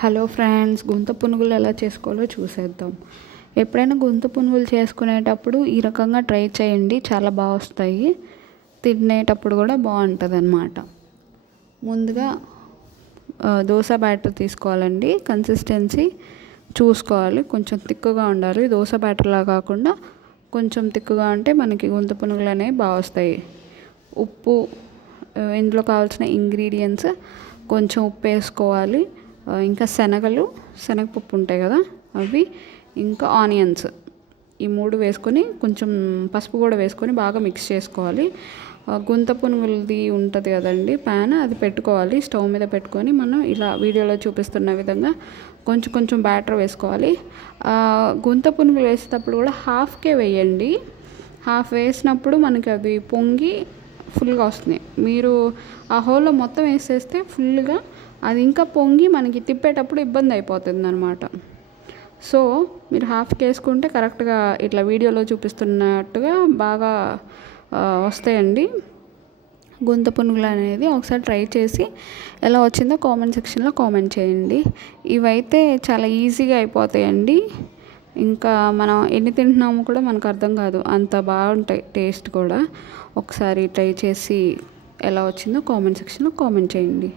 Hello friends, గుంత పునుగులు ఎలా చేసుకోవాలో చూసేద్దాం. ఎప్పుడైనా గుంత పునుగులు చేసుకునేటప్పుడు ఈ రకంగా ట్రై చేయండి, చాలా బాగా వస్తాయి. తినేటప్పుడు కూడా బాగుంటుంది అన్నమాట. ముందుగా దోశ బ్యాటర్ తీసుకోవాలండి. కన్సిస్టెన్సీ చూసుకోవాలి, కొంచెం తిక్కుగా ఉండాలి. దోశ బ్యాటర్లా కాకుండా కొంచెం తిక్కుగా ఉంటే మనకి గుంత పునుగులు అనేవి బాగా వస్తాయి. ఉప్పు, ఇందులో కావాల్సిన ఇంగ్రీడియంట్స్ కొంచెం ఉప్పు వేసుకోవాలి. ఇంకా శనగపప్పు ఉంటాయి కదా అవి, ఇంకా ఆనియన్స్, ఈ 3 వేసుకొని కొంచెం పసుపు కూడా వేసుకొని బాగా మిక్స్ చేసుకోవాలి. గుంత పునుగులది ఉంటుంది కదండి ప్యాన్, అది పెట్టుకోవాలి. స్టవ్ మీద పెట్టుకొని మనం ఇలా వీడియోలో చూపిస్తున్న విధంగా కొంచెం కొంచెం బ్యాటర్ వేసుకోవాలి. గుంత పునుగులు వేసేటప్పుడు కూడా హాఫ్కే వేయండి. హాఫ్ వేసినప్పుడు మనకి అది పొంగి ఫుల్గా వస్తుంది. మీరు ఆ హోల్లో మొత్తం వేసేస్తే ఫుల్గా అది ఇంకా పొంగి మనకి తిప్పేటప్పుడు ఇబ్బంది అయిపోతుంది అనమాట. సో మీరు హాఫ్కి వేసుకుంటే కరెక్ట్గా ఇట్లా వీడియోలో చూపిస్తున్నట్టుగా బాగా వస్తాయండి గుంత పునుగులు అనేది. ఒకసారి ట్రై చేసి ఎలా వచ్చిందో కామెంట్ సెక్షన్లో కామెంట్ చేయండి. ఇవైతే చాలా ఈజీగా అయిపోతాయండి. ఇంకా మనం ఎన్ని తింటున్నామో కూడా మనకు అర్థం కాదు, అంత బాగుంటాయి టేస్ట్ కూడా. ఒకసారి ట్రై చేసి ఎలా వచ్చిందో కామెంట్ సెక్షన్లో కామెంట్ చేయండి.